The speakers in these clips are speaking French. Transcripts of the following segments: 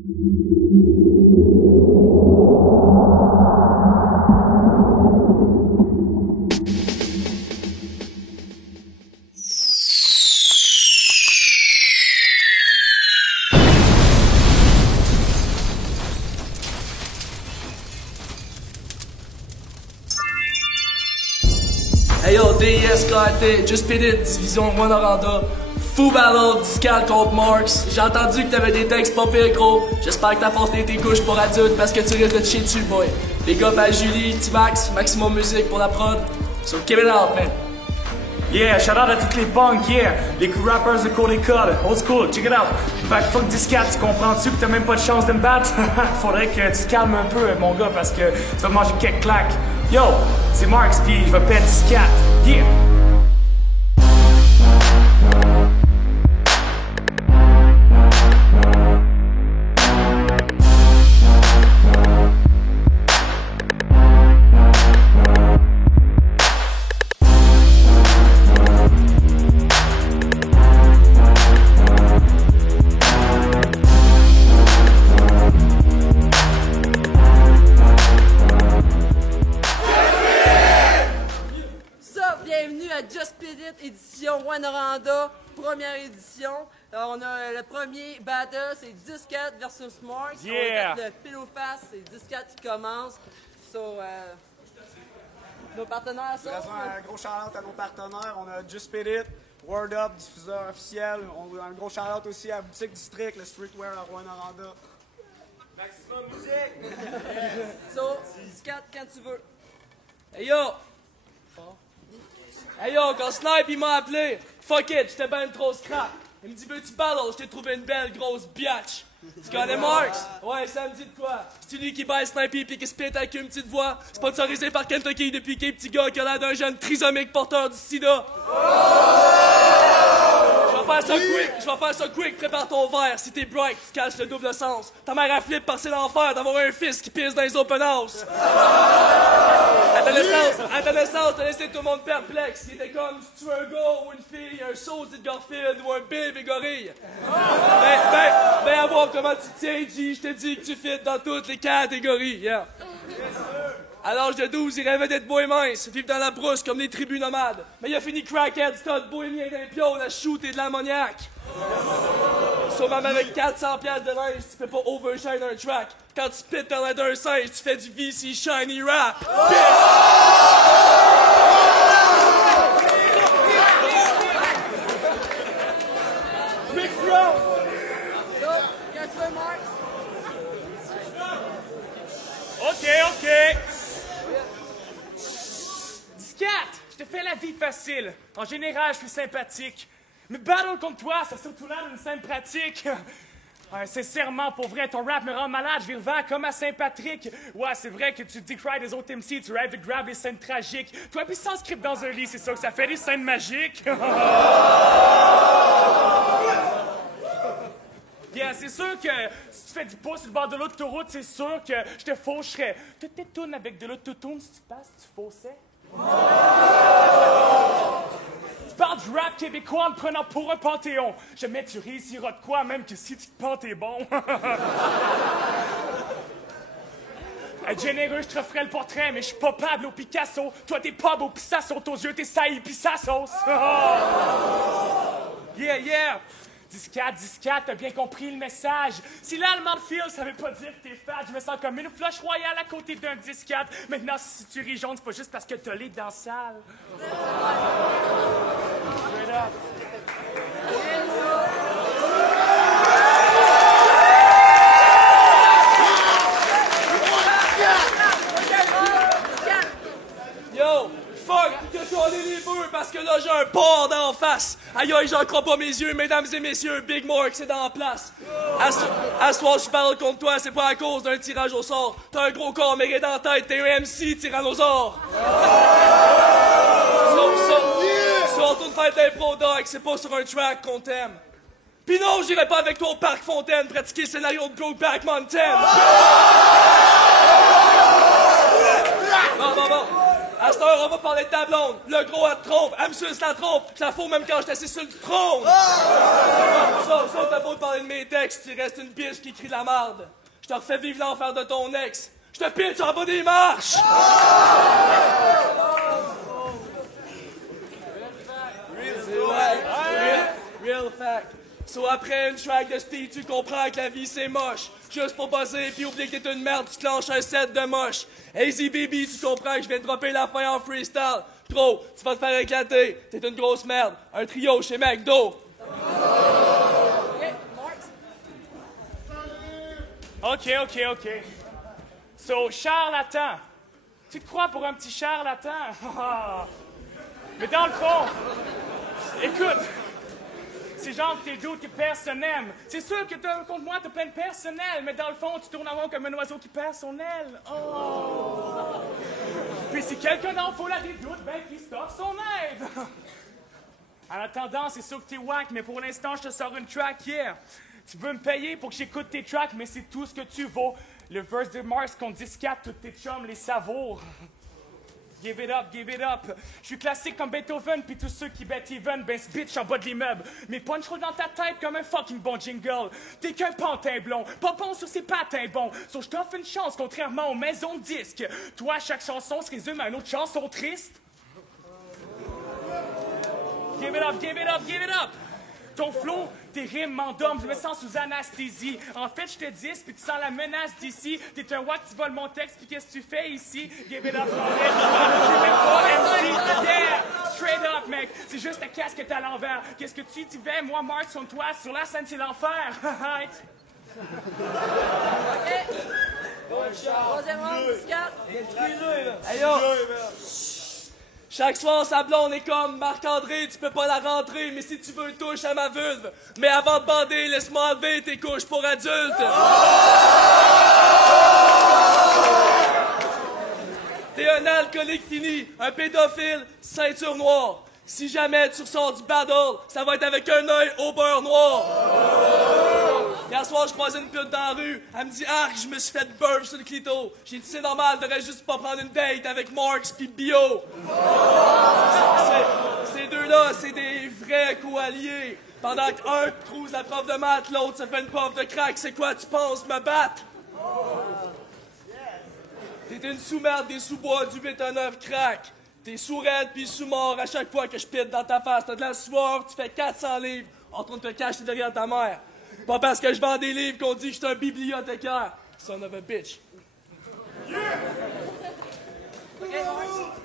Hey yo, DISKT, Just Spit It, Division Rwanda, Fou Battle, Discal contre Marks. J'ai entendu que t'avais des textes pas pire gros. J'espère que t'as porté tes couches pour adultes parce que tu risques de te chier dessus, boy. Les gars, ben Julie, T-Max, Maximum Music pour la prod. So keep it out, man. Yeah, shout out à toutes les punks, yeah. Les cool rappers de cool école, old school, check it out. Fait que fuck Discat, tu comprends-tu que t'as même pas de chance de me battre? Faudrait que tu te calmes un peu, mon gars, parce que tu vas manger quelques claques. Yo, c'est Marks, pis je vais péter Discat, yeah. Bienvenue à Just Spit It, édition Rwanda, première édition. On a le premier battle, c'est Discat versus Marks. Yeah. On va mettre le pile au face, c'est Discat qui commence. So, nos partenaires sont... Un gros shout-out à nos partenaires. On a Just Spit It, Word Up, diffuseur officiel. On a un gros shout-out aussi à la Boutique District, le Streetwear à Rwanda. Maximum Music! So, Discat, quand tu veux. Hey yo! Hey yo, quand Snipe il m'a appelé, fuck it, j'étais ben trop scrap. Il me dit, veux-tu battle? Je t'ai trouvé une belle grosse biatch. Tu connais Marks? Ouais, ça me dit de quoi? C'est lui qui baille Snipey pis qui spit avec une petite voix. Sponsorisé par Kentucky depuis qu'il est petit gars qui a l'air d'un jeune trisomique porteur du sida. Je vais faire ça quick, prépare ton verre. Si t'es bright, tu caches le double sens. Ta mère a flippé par c'est l'enfer d'avoir un fils qui pisse dans les open house. À ta naissance, t'as laissé tout le monde perplexe. Il était comme si tu veux un gars ou une fille, un sosie de Garfield ou un baby gorille. Ben, à voir comment tu te tiens, G, je te dis que tu fits dans toutes les catégories, yeah. À l'âge de 12, il rêvait d'être beau et mince, vivre dans la brousse comme les tribus nomades. Mais il a fini crackhead, stud, bohémien d'un pion, à shoot et de l'ammoniaque. So, même avec 400$ de linge, tu fais pas overshine un track. Quand tu spits dans la d'un singe, tu fais du VC shiny rap. Mix round! So, quand tu veux, Marks? OK. Discat, je te fais la vie facile. En général, je suis sympathique. Mais battle contre toi, c'est surtout là d'une simple pratique. Sincèrement, pour vrai, ton rap me rend malade. Je vais revendre comme à Saint-Patrick. Ouais, c'est vrai que tu decry des autres MC, tu rêves de grab les scènes tragiques. Toi, puis sans script dans un lit, c'est ça que ça fait des scènes magiques. Bien, c'est sûr que si tu fais du pouce sur le bord de l'autoroute, c'est sûr que je te faucherais. Toutes tes tunes avec de l'autotune, si tu passes, tu faussais. Tu parles du rap québécois en me prenant pour un panthéon. Jamais tu réussiras de quoi, même que si tu te pends, t'es bon. Être généreux, je te referais le portrait, mais je suis pas Pablo Picasso. Toi, t'es pas beau, pis ça saute aux yeux, t'es saillie, pis ça sauce. Yeah. Discat, t'as bien compris le message. Si l'allemand de fil, ça veut pas dire que t'es fat. Je me sens comme une flush royale à côté d'un Discat. Maintenant, si tu ris jaune, c'est pas juste parce que t'as les dents sales. Straight up. Yo, fuck que t'en es les bœufs parce que là j'ai un porc d'en face. Aïe aïe, j'en crois pas mes yeux, mesdames et messieurs, Big Mark c'est dans la place. À ce soir je parle contre toi, c'est pas à cause d'un tirage au sort. T'as un gros corps mais dans la tête, t'es un MC tyrannosaure. So on tourne faire de l'impro doc, c'est pas sur un track qu'on t'aime. Pis non, j'irai pas avec toi au Parc Fontaine pratiquer le scénario de Brokeback Mountain. Bon. À cette heure, on va parler de ta blonde. Le gros, elle te trompe. Elle me suce la trompe. Je la fous même quand je suis assis sur le trône. Ça, t'as beau de parler de mes textes, il reste une biche qui crie la marde. Je te refais vivre l'enfer de ton ex. Je te pitch en bas des marches. Real fact. So après une track de Steve, tu comprends que la vie c'est moche. Juste pour buzzer puis oublier que t'es une merde, tu te lâches un set de moche. Easy baby, tu comprends que je viens de dropper la fin en freestyle. Pro, tu vas te faire éclater, t'es une grosse merde. Un trio chez McDo. OK. So, charlatan. Tu te crois pour un petit charlatan? Mais dans le fond, écoute, c'est genre que t'es doute que personne n'aime. C'est sûr que contre moi, t'as plein de personnel, mais dans le fond, tu tournes en rond comme un oiseau qui perd son aile. Oh! Puis si quelqu'un d'en faut là des doutes, ben qu'il stocke son aide. En attendant, c'est sûr que t'es wack, mais pour l'instant, je te sors une track hier. Tu veux me payer pour que j'écoute tes tracks, mais c'est tout ce que tu vaux. Le verse de Mars qu'on discate, tous tes chums les savourent. Give it up. Je suis classique comme Beethoven, puis tous ceux qui bet even, ben ce bitch en bas de l'immeuble. Mes punch roulent dans ta tête comme un fucking bon jingle. T'es qu'un pantin blond, pas bon sur ses patins bons. So je t'offre une chance, contrairement aux maisons de disques. Toi, chaque chanson se résume à une autre chanson triste. Give it up. Ton flow, tes rimes m'endorment, je me sens sous anesthésie. En fait, je te dis, puis tu sens la menace d'ici. T'es un wack, tu voles mon texte, puis qu'est-ce que tu fais ici? Give it up, yeah, straight up, mec. C'est juste ta casquette à l'envers. Qu'est-ce que tu disais? Moi, Mark, sur toi, sur la scène, c'est l'enfer. Troisième round, 4. Hey yo! Chaque soir, sa blonde est comme Marc-André, tu peux pas la rentrer, mais si tu veux, touche à ma vulve. Mais avant de bander, laisse-moi enlever tes couches pour adultes. T'es un alcoolique fini, un pédophile, ceinture noire. Si jamais tu ressors du battle, ça va être avec un œil au beurre noir. Hier soir, je croisais une pute dans la rue. Elle me dit « Arc, je me suis fait burp sur le clito. » J'ai dit « C'est normal, t'aurais juste pas prendre une date avec Marx pis Bio. » Ces deux-là, c'est des vrais co-alliés. Pendant qu'un cruise la prof de maths, l'autre se fait une prof de crack. C'est quoi, tu penses, me battre? T'es une sous-merde, des sous-bois, du béton-neuf crack. T'es sourd-raide pis sous-mort à chaque fois que je pite dans ta face. T'as de la sueur, tu fais 400 livres en train de te cacher derrière ta mère. Pas parce que je vends des livres qu'on dit que je suis un bibliothécaire. Son of a bitch. Tu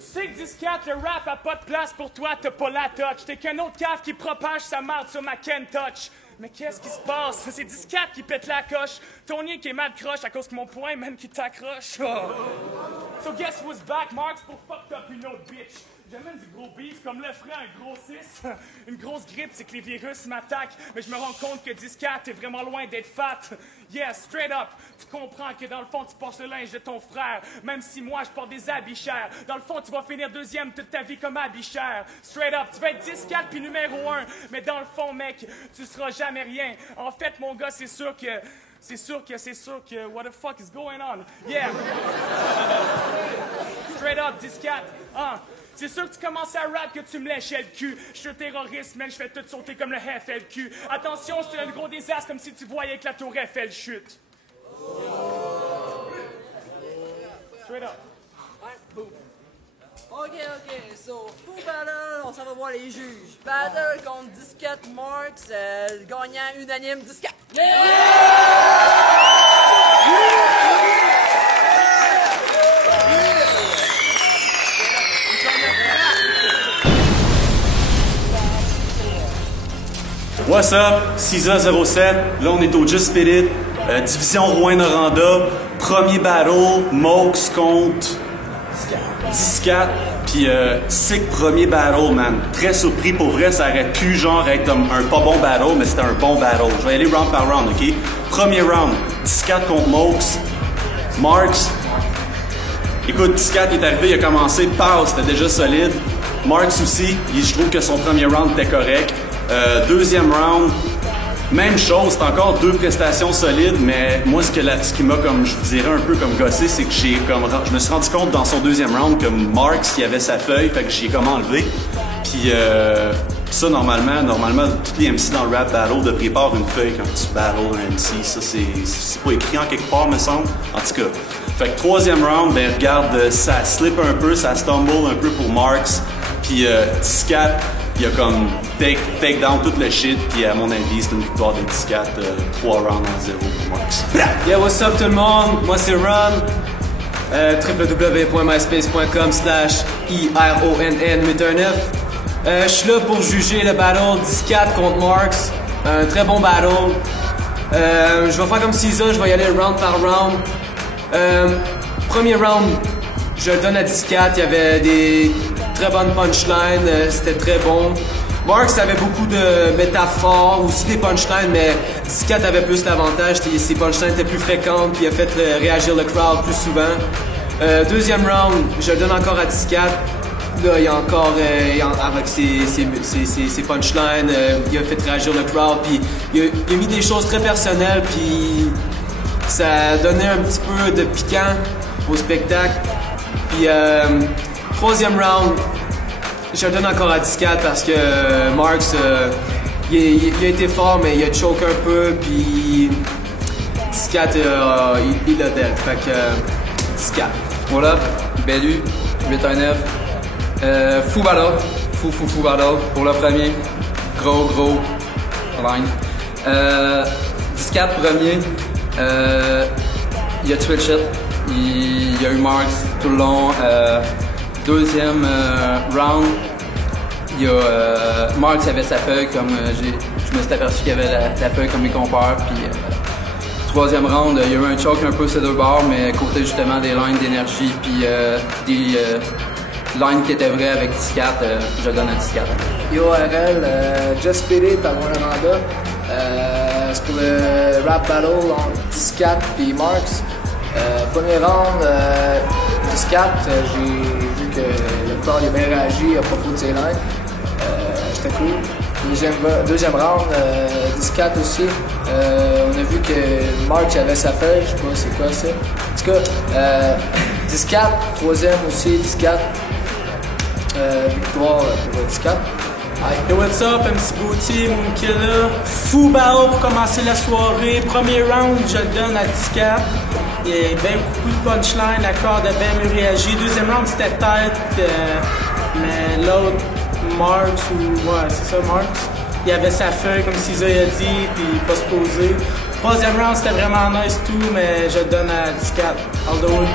sais que 10-4, le rap a pas de place pour toi, t'as pas la touch. T'es qu'un autre cave qui propage sa marde sur ma Ken Touch. Mais qu'est-ce qui se passe? C'est 10-4 qui pète la coche. Ton nid qui est mal croche à cause que mon poing même qui t'accroche. Oh. So guess who's back, Marks, pour fucked up une autre bitch. J'amène du gros beef comme le ferait un gros 6. Une grosse grippe, c'est que les virus m'attaquent. Mais je me rends compte que 10-4 est vraiment loin d'être fat. Yeah, straight up, tu comprends que dans le fond, tu portes le linge de ton frère. Même si moi, je porte des habits chers. Dans le fond, tu vas finir deuxième toute ta vie comme habit cher. Straight up, tu vas être 10-4 puis numéro 1. Mais dans le fond, mec, tu seras jamais rien. En fait, mon gars, c'est sûr que, what the fuck is going on? Yeah. Straight up, 10-4. C'est sûr que tu commençais à rap que tu me léchais le cul. Je suis un terroriste, man, je fais tout sauter comme le FLQ. Attention, c'est un gros désastre comme si tu voyais que la tour Eiffel chute. Straight up. OK. So, pour battle, on s'en va voir les juges. Battle contre 10-4 Marks, le gagnant unanime 10-4. What's up? 6A07. Là, on est au Just Spit It. Division Rouyn-Noranda. Premier battle. Mokes contre 10-4. Puis, sick premier battle, man. Très surpris. Pour vrai, ça aurait pu, genre, être un pas bon battle, mais c'était un bon battle. Je vais aller round par round, OK? Premier round. 10-4 contre Mokes. Marks. Écoute, 10-4 est arrivé, il a commencé. Pow, c'était déjà solide. Marks aussi. Je trouve que son premier round était correct. Deuxième round, Même chose, c'est encore 2 prestations solides, mais moi, ce qui m'a, comme je vous dirais, un peu comme gossé, c'est que je me suis rendu compte dans son deuxième round que Marks, il avait sa feuille, fait que j'ai comme enlevé. Puis ça, normalement, tous les MC dans le rap battle devraient avoir une feuille quand tu battles un MC. Ça, c'est pas écrit en quelque part, me semble. En tout cas. Fait que 3e round, ben regarde, ça slip un peu, ça stumble un peu pour Marks. Puis 10-4, il a comme take down tout le shit. Puis à mon avis, c'est une victoire de 10-4, 3 rounds à 0 pour Marks. Yo, what's up tout le monde? Moi c'est Ron. www.myspace.com/IRONN819. Je suis là pour juger le battle 10-4 contre Marks. Un très bon battle. Je vais faire comme Cisa, je vais y aller round par round. Premier round, je le donne à 10-4. Il y avait des très bonnes punchlines, c'était très bon. Marks avait beaucoup de métaphores, aussi des punchlines, mais 10-4 avait plus l'avantage. Ses punchlines étaient plus fréquentes, puis il a fait réagir le crowd plus souvent. Deuxième round, je le donne encore à 10-4. Là, il y a encore, avec ses punchlines, il a fait réagir le crowd, puis il a mis des choses très personnelles, puis ça a donné un petit peu de piquant au spectacle. Puis, troisième round, je le donne encore à 10-4 parce que Marks, il a été fort, mais il a choke un peu, puis 10-4, il a dead. Fait que 10-4. Voilà, Bellu, 819. Fou battle pour le premier. Gros line. 10-4 premier. Il a tué le shit. Il y a eu Marks tout le long. Deuxième round, Marks avait sa feuille comme je me suis aperçu qu'il avait la feuille comme les compères. Puis troisième round, il y a eu un choke un peu ces deux bords, mais côté justement des lines d'énergie puis des lines qui étaient vraies avec 10-4, je donne à 10-4. Yo RL, Just Spirit à Rwanda. C'est pour le rap battle entre 10-4 et Marks. Premier round, 10-4, j'ai vu que le corps a bien réagi à propos de ses lines. C'était cool. Deuxième round, 10-4 aussi. On a vu que Marks avait sa feuille, je sais pas c'est quoi ça. En tout cas, 10-4, troisième aussi, 10-4. Victoire pour 10-4. Hey, what's up, MC Booty, Moonkiller. Fou battle pour commencer la soirée. Premier round, je le donne à 10-4. Il y a bien beaucoup de punchline, la crowd a bien mieux réagi. Deuxième round, c'était tête, mais l'autre, Marks, ouais, c'est ça, Marks. Il avait sa feuille, comme Cisa a dit, puis pas se poser. Troisième round, c'était vraiment nice tout, mais je le donne à 10-4. All the way.